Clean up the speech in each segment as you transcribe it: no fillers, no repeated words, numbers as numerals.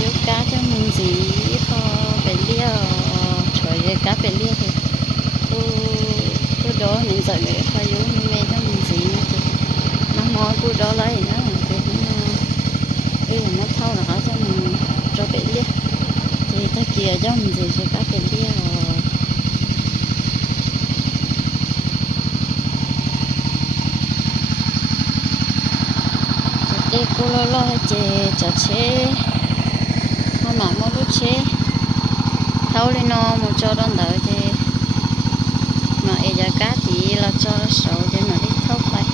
yêu cá cho mình gì kho phải lia trời ơi cá phải lia thì cô đó mình sợ người kho yêu mẹ cho mình gì nữa thì nó mò cô đó lấy nữa thì bây giờ nó thâu là cá cho mình cho phải lia thì ta kia cho mình gì cho cá phải lia để cô lo chế cho chế mà mua lúc chế thâu lên nó một cho đón đợi chế mà ấy giờ cá thì là cho nó sầu để mà đi thâu lại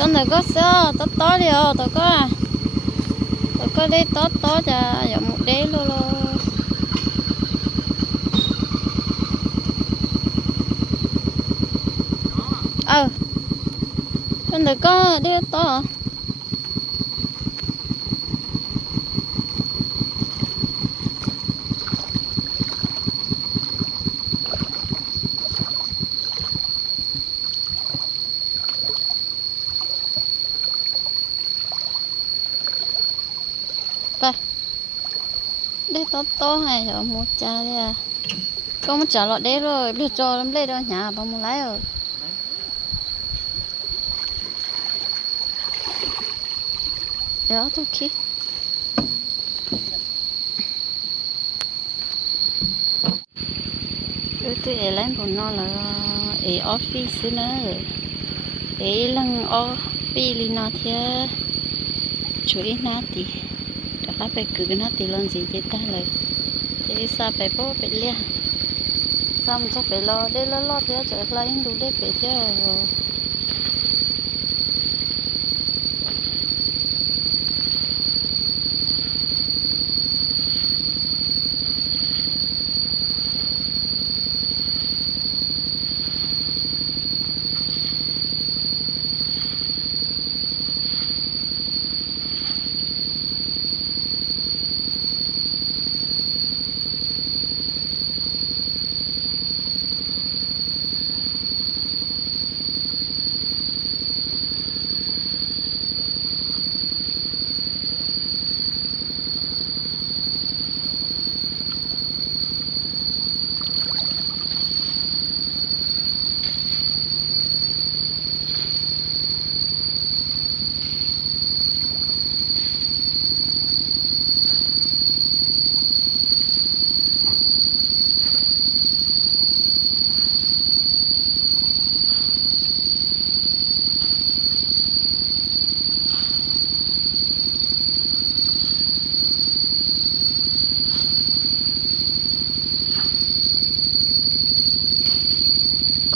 con này có sơ to đi rồi tao có đi to cho giống một đế luôn con này có đi to đây to hay rồi một cha đi à có một trả lọt đấy rồi bây giờ lắm đây đâu nhà bằng một lái rồi đó thôi khi tôi lấy của nó là office nữa rồi lần office nó thì chú ý nát thì các bạn cứ cái nát thì làm gì thế ta lại thế sao phải bố phải lia sao mình chắc phải lo để lo thế trở lại đủ để phải thế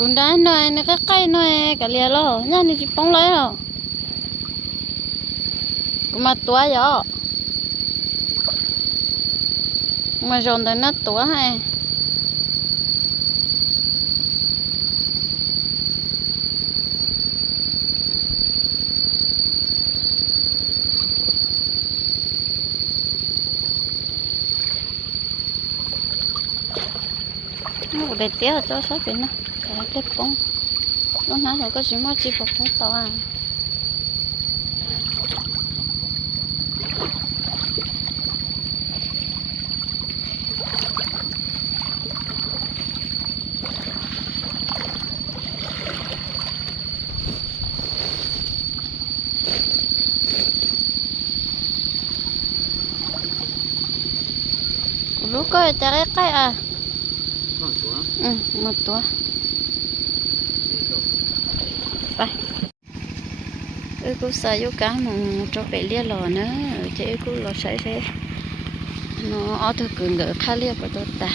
cũng đã nói nó cái cây nói cả lìa lo nha này chỉ bóng lấy rồi มาตัวเหรอมาจนแต่นัดตัวให้nó để tía cho sáu bên nó để cái bông lúc nãy rồi có gì mà chỉ phục không tao à lúc coi tại cái à một tuaไปกูใส่ยูกาหมูจะไปเลี้ยหล่อนะเจ้กูหล่อใช้ใช้nó ở từ cường gỡ khá lia của tôi ta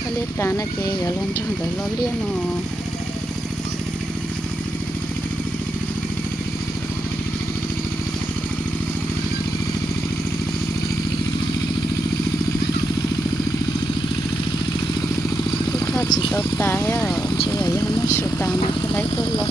khá lia ta nó chơi giờ luôn trong gỡ lo lia nó chỉ có tay á, chỉ là do nó sụt tay mà phải lấy tôi lo.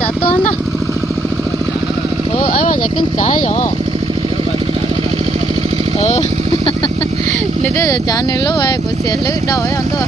Chả tuôn đó. Ấy mà chả cứng cá rồi. Nên đây chả nên lúc ấy của xe lưới đâu ấy anh thôi.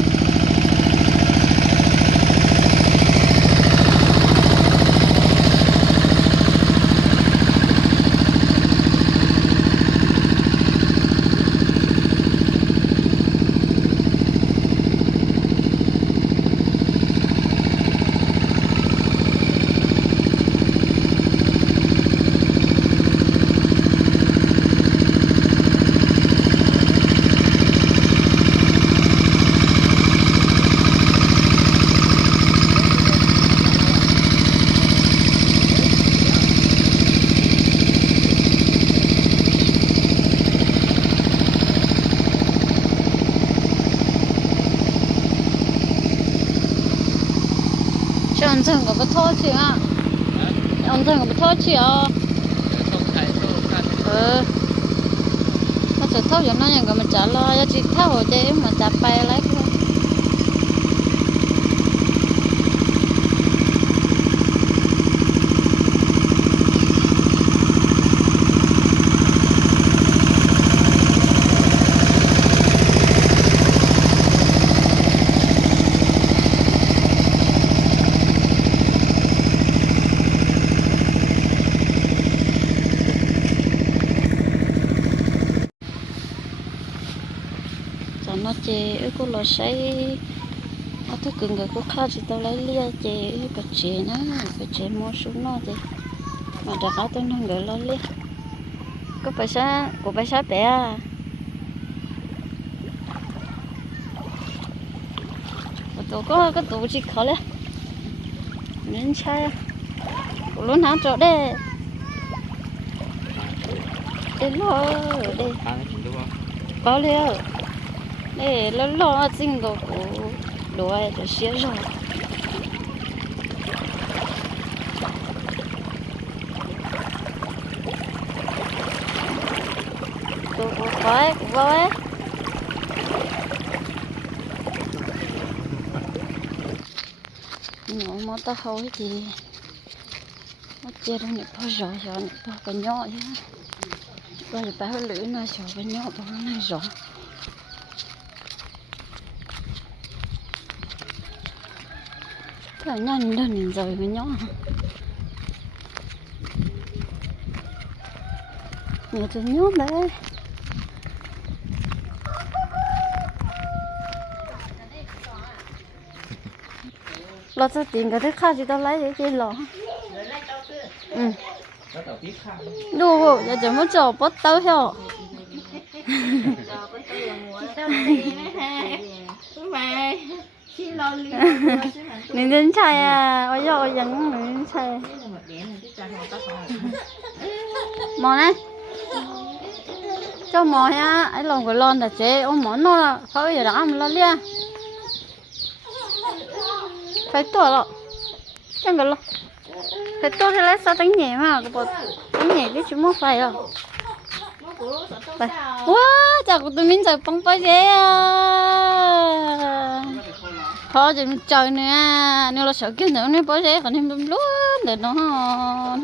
언젠가 뭐 터지야? 언젠가 뭐 터지야? nó thâu cho nó nhưng mà trả lo cho chị thâu chứ mà trả bay lấy thôi. Nó chế cô lo say nó thức cứng người cô khá chỉ tao lấy lia chế cái chế nó cái chế mua xuống nó chế mà đã khá tôi không người lo lia có phải sao bé à tôi có cái tủ chỉ khó lên nên sai cô luôn hang chỗ đây để lo đây có lia ê lo chính của đồ ấy để xé rồi tôi có ấy nó mà tao hầu thì nó chơi đâu này bao giờ này bao cái nhỏ chứ bao giờ bao lưỡi nó sợ cái nhỏ bao này rồi Thôi nhanh đơn rồi mới nhỏ. Nhiều thứ nhốt đấy. Lo cho tiền cái thứ khác thì tao lấy cái lọ. Ừ. Đủ, giờ chỉ muốn cho bớt tao theo. Nên đến chai à, ôi giời vẫn đến chai. Mò này. Cho mò ha, ấy lòng cái lon là chế, ôm món nó là thôi giờ đã mình lo liền. Phải to rồi. Chẳng cái lo. Phải to thì lấy sao đánh nhẹ mà, cái bộ đánh nhẹ cái chúng nó phải rồi. Wow, chào tụi mình trời bông bơi dễ à. Thôi chỉ trời nữa, nếu là sợ kia nữa nó bơi dễ còn thêm luôn để nó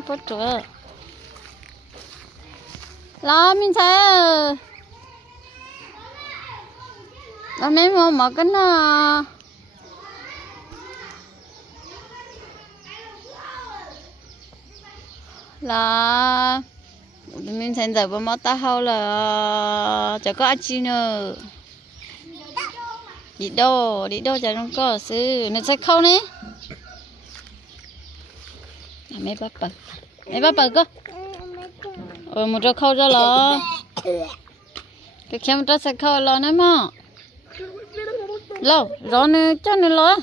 bơi trượt. Lo mình sẽ lo mấy mua một cái là mình thành giờ bấm ta hao là chả có ăn chi nữa đi đâu chả không có sư nó sẽ khâu nè mấy bắp bờ cơ một trâu khâu ra là cái kem trâu sẽ khâu là nữa mà lâu rồi nữa cho nữa lo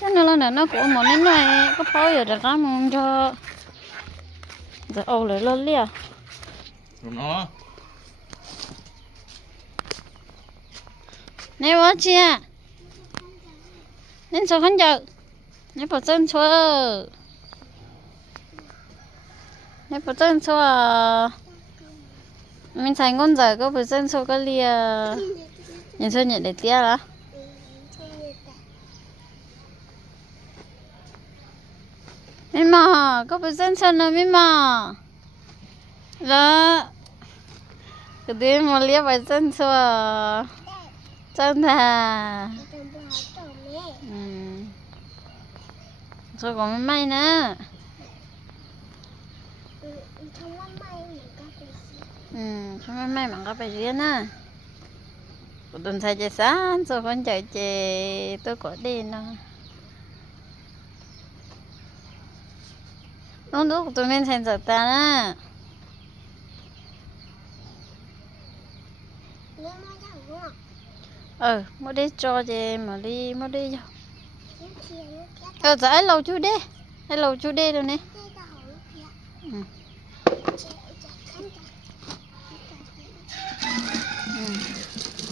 cái này là nó của một cái này có phơi rồi đã mong cho rồi ô lại lên liền đúng nó nè bố chị à nên cho khán giả nè bố chân cho nè bố chân cho mình xài ngon giờ có bố chân cho cái lia nhìn cho nhận để tia đó Mima, có phải dân chân nào Mima? Đó. Cái đêm mà lia phải dân xua. Chân thà. Rồi còn may nữa. Trong may mà có phải riêng á. Của tuần thay chạy sáng, rồi con chạy chạy tôi có đi nó. Nó của tụi mình thành giờ ta nè. Mua đi cho chị mà đi mua đi cho. Giờ ấy lâu chú đi rồi nè.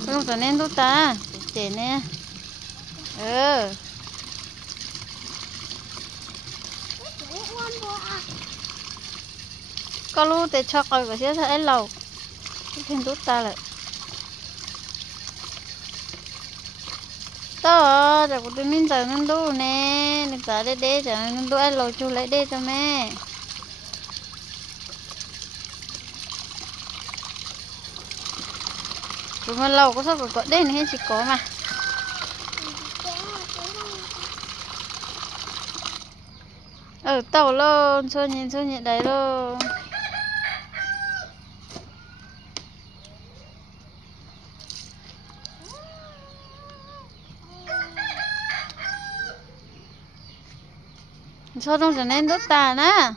Không phải nên tốt ta, chị nè. Có lúc để cho coi cái sẽ thấy lâu thêm tốt ta lại đó rồi tụi mình giờ nó đủ nè mình giờ để cho nó đủ ai lâu chú lấy để cho mẹ tụi mình lâu có sao có đây này chỉ có mà tàu luôn xô nhìn đấy luôn xô trong trở nên tốt ta nè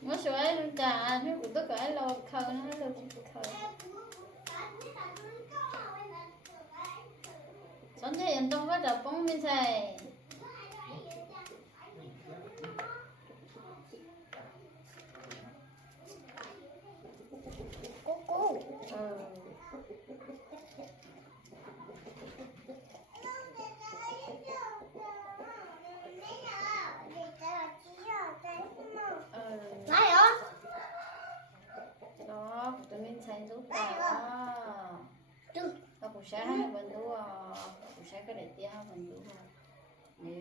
nó sửa luôn trà nó cũng tất cả lâu khơi nó lâu chỉ khơi Son chơi anh trong cái đập bóng bên xài buổi nó vẫn đủ buổi sáng cái để tia vẫn đủ nè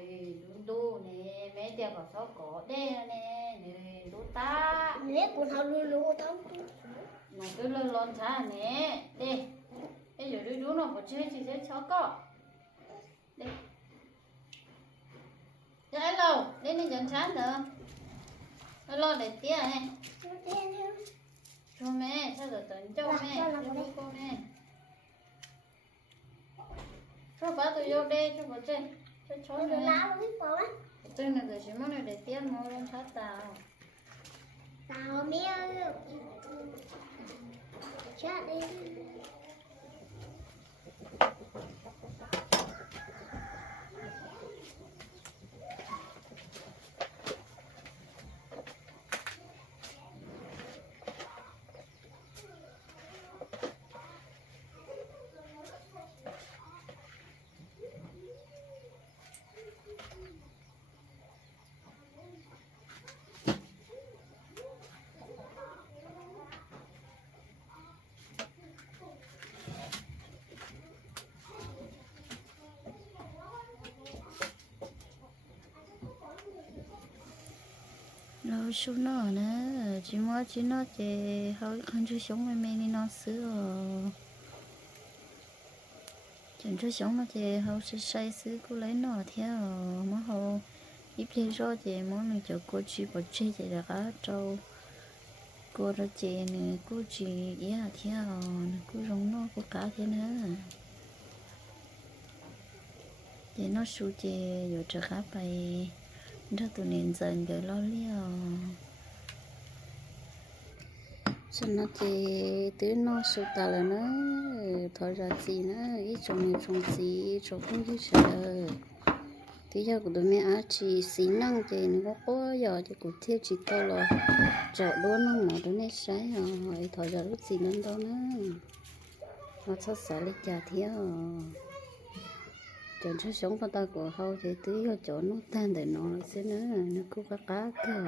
đủ nè mấy tia có số cổ đê nè nè đủ ta nè con thao lu tao mà cứ lon lon xa nè đi bây giờ đủ nó có chơi chỉ chơi chó cọ đi chạy lâu đi đi dần sáng nữa lo để tia này cho mẹ sao rồi tận cho mẹ cho cô mẹ cho bà tôi vô đây cho bà chơi cho chó nó này lá biết bao á tôi là người chỉ muốn này để tiết mua lên sát tàu tao mẹ chết đi lâu số nó nữa chỉ nó thì hơi không chú sống với mẹ nên nó sữa chẳng chú sống nó thì hơi sẽ say sữa cô lấy nó theo mà họ ít đi rồi thì món này cho cô chỉ bỏ chơi thì là cá trâu cô đó chị này cô chỉ ý là theo cô giống nó cô cá thế nữa thì nó su thì rồi cho cá bay đó tụi nên dần cái lo liao cho nó thì tứ nó sụt ta là nó thôi ra gì nữa ít trồng gì trồng cũng như trời tí giờ của tụi mẹ á chỉ xí năng thì nó có giờ thì cũng theo chỉ to là chợ đua nó mà đứa này sai rồi thôi giờ lúc gì nữa đó nữa nó sắp xả lấy trà theo chẳng cho sống vào ta của hậu thì tứ giờ chỗ nó tan để nó sẽ nữa nó cứ cá cơ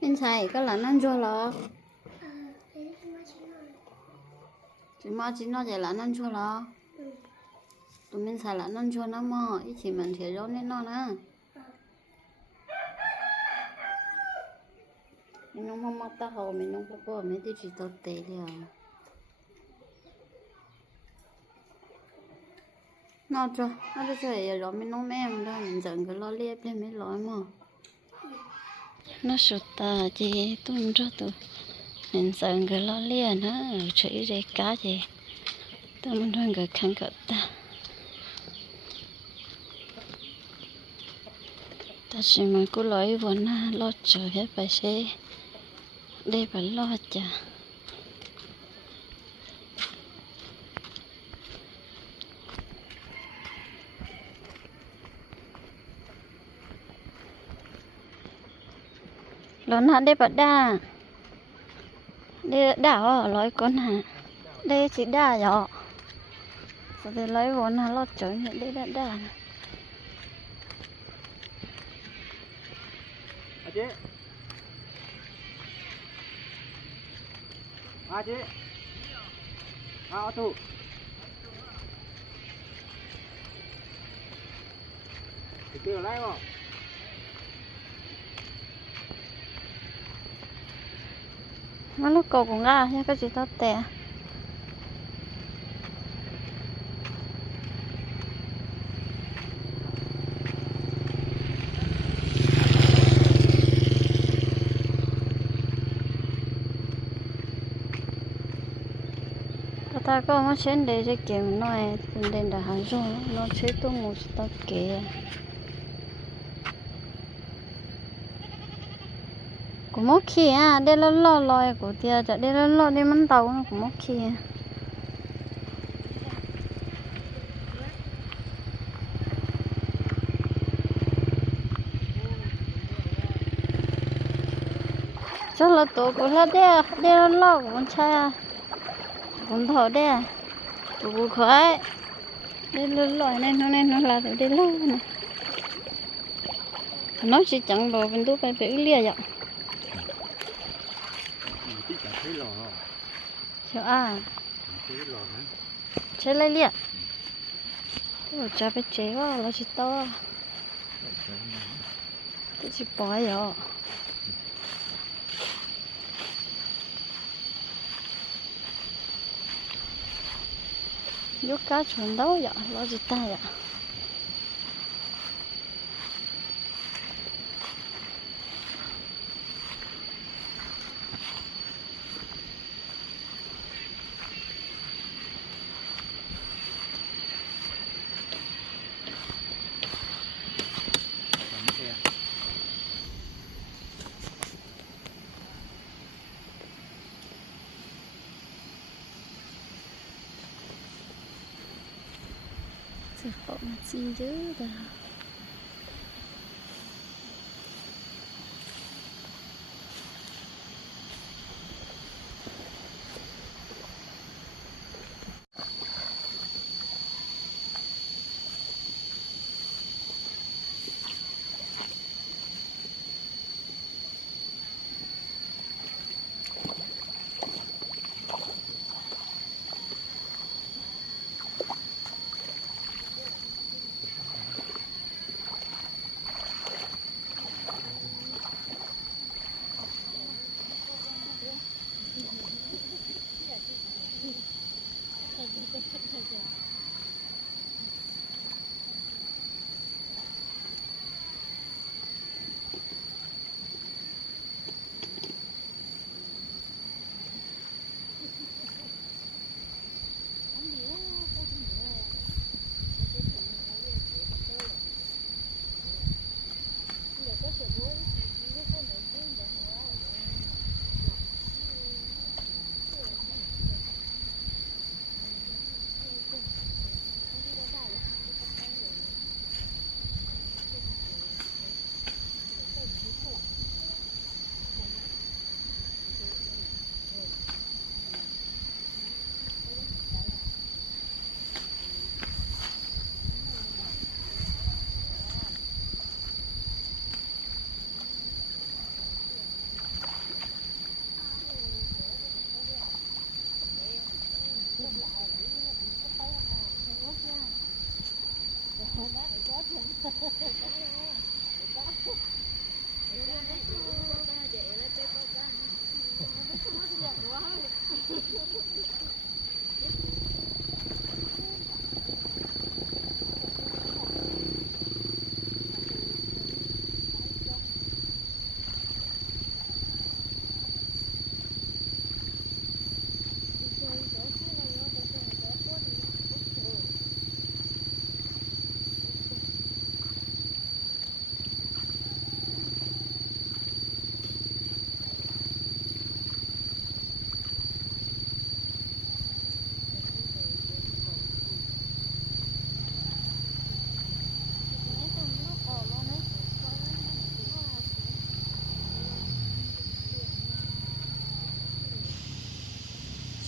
bên xài có là ăn chua lọ chỉ nó vậy là ăn chua lọ tụi mình xài là ăn chua nó mò ít chỉ mình thiệt rồi nên nó nè mình không mắc ta hậu mình không có mấy cái chỉ tốt tệ liền nó cho vậy rồi mình không em đâu mình giận cái lo liếp lên mấy lối mà nó sụt ta chị tung cho tụi mình giận cái lo liếp nó chảy ra cá gì tụi mình đang cái khăn cỡ ta ta chỉ mà cứ lối vốn lo chờ hết phải xe để phải lo chả lớn hả để bắt đa để đảo lối con hả để chỉ đa rồi sau đó lấy vốn lo chờ hết để đa chị chị tụ thì kêu lại không nó lúc cầu cũng ra nha cái gì tốt tệ ta có một trên để cho kiếm nói đến đã hàng rồi nó chế tôi một tao kể cũng mất khi à để nó lo lòi của tia để nó lo đi mắm tàu nó cũng mất khi cho là tổ của nó để nó lo của con trai cũng thở đây cũng khói đây lôi này nó là đây lôi này nó chỉ chẳng vào bên tôi phải bị lia vậy cái lò Chào à, cái lò hả chế lấy liệt. Tôi cho bé chế quá, nó chỉ to. Tôi chỉ bỏ rồi. Lúc cá chuẩn đâu vậy, nó chỉ ta vậy. Sẽ có một gì chứ đó.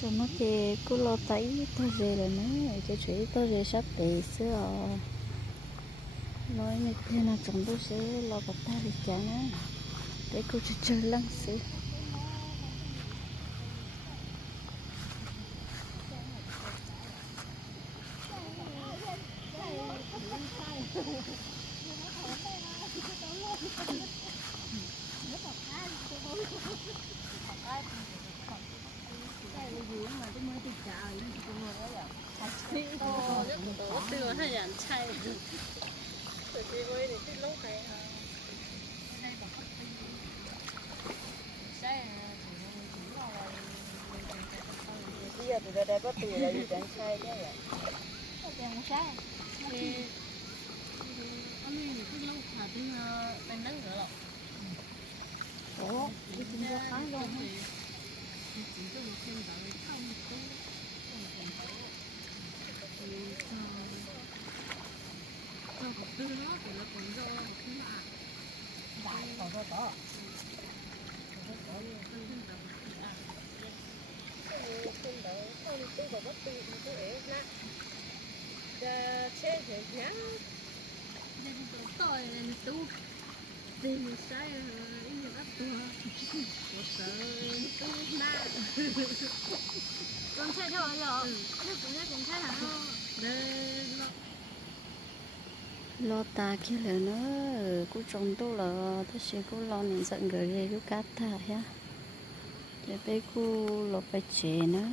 Cho nó thì cứ lo tay tôi về là nó cái chuyện tôi về sắp để xưa nói như thế nào chúng tôi sẽ lo bắt ta đi chả nữa để cô chơi lăng xí từ đây có từ là gì chẳng sai thế vậy? Chẳng sai. Thì anh ấy cứ lâu thả tiếng đánh nắng nữa rồi. ủa đi tìm cho khá luôn Chỉ cho một xem bảo là không có cho một tư nó thì nó còn do một thứ mà Đại còn có to. Chế thì nhá nên tôi lên tu tìm sai ý nghĩa con trai thôi rồi con trai hả รอตาแค่แล้วเนอะกูจงตู้ละถ้าเสียกูรอหนึ่งสังเกตเลยกูกัดตาฮะเดี๋ยวไปกูรอไปเจนะ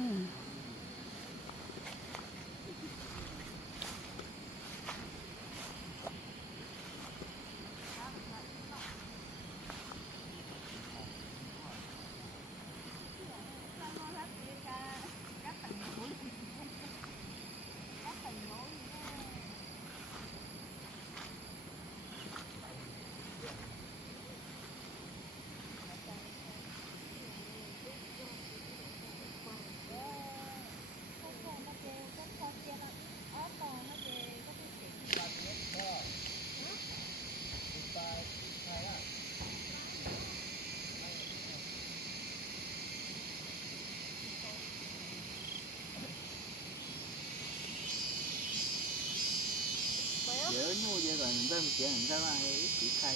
Nhớ nhu vậy rồi mình dân chuyện mình ra mà chỉ khai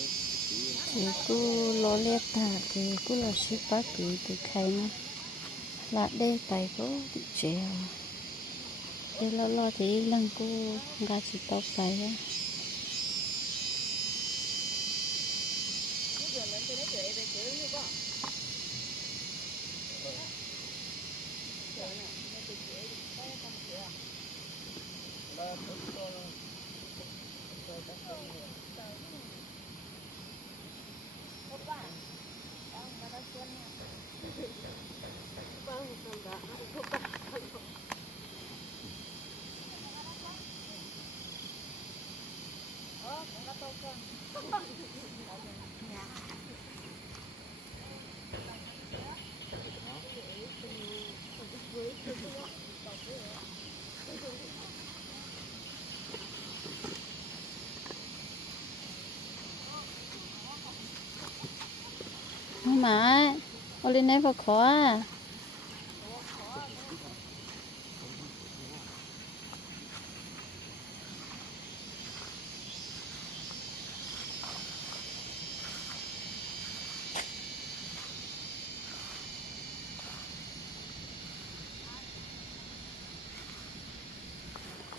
thìกูรอเลียตาthìกูรอชิปะกูtừใครนะละได้ไปก็ติเจียวเดี๋ยวรอที่ลังกูกาจิตอไปฮะมาโอลินเนฟขอ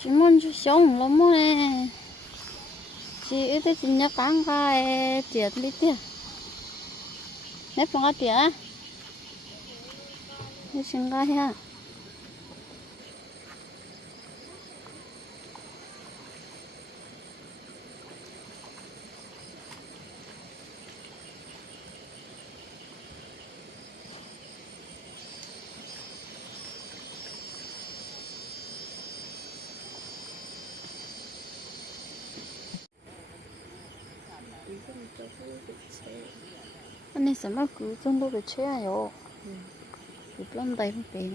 chỉ muốn cho sống lắm nè chỉ ít cái nhá cắn cái tiệt lít tiệt nếp phong cái tiệt cái sinh cái ha anh này sắm cứ trong đó được chơi à yo được lắm tay một tí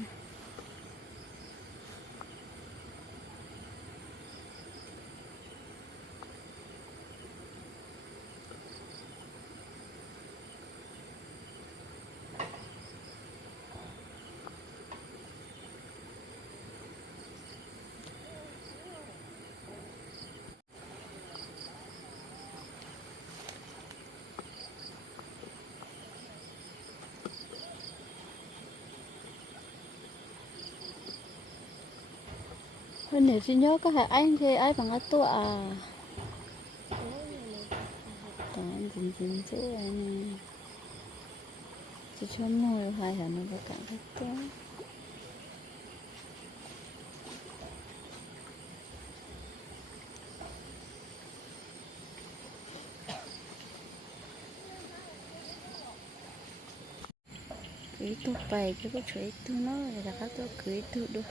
nếu chỉ nhớ có hai anh thì ai bằng cái tua à toàn dính chứ anh chỉ cho mồi hai hả nó có cả cái tua cưới tua bày chứ có chuối tua nó là các tua cưới tua được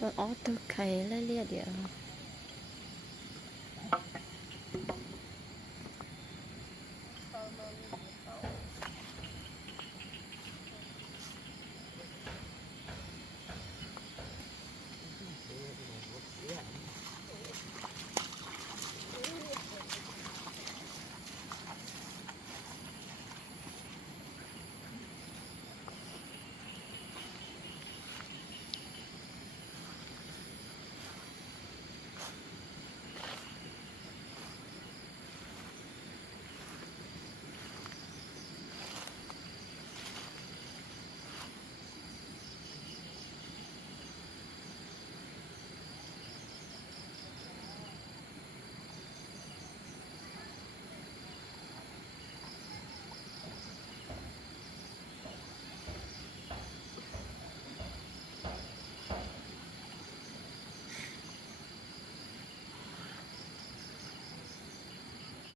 ở tôi khai lấy lia địa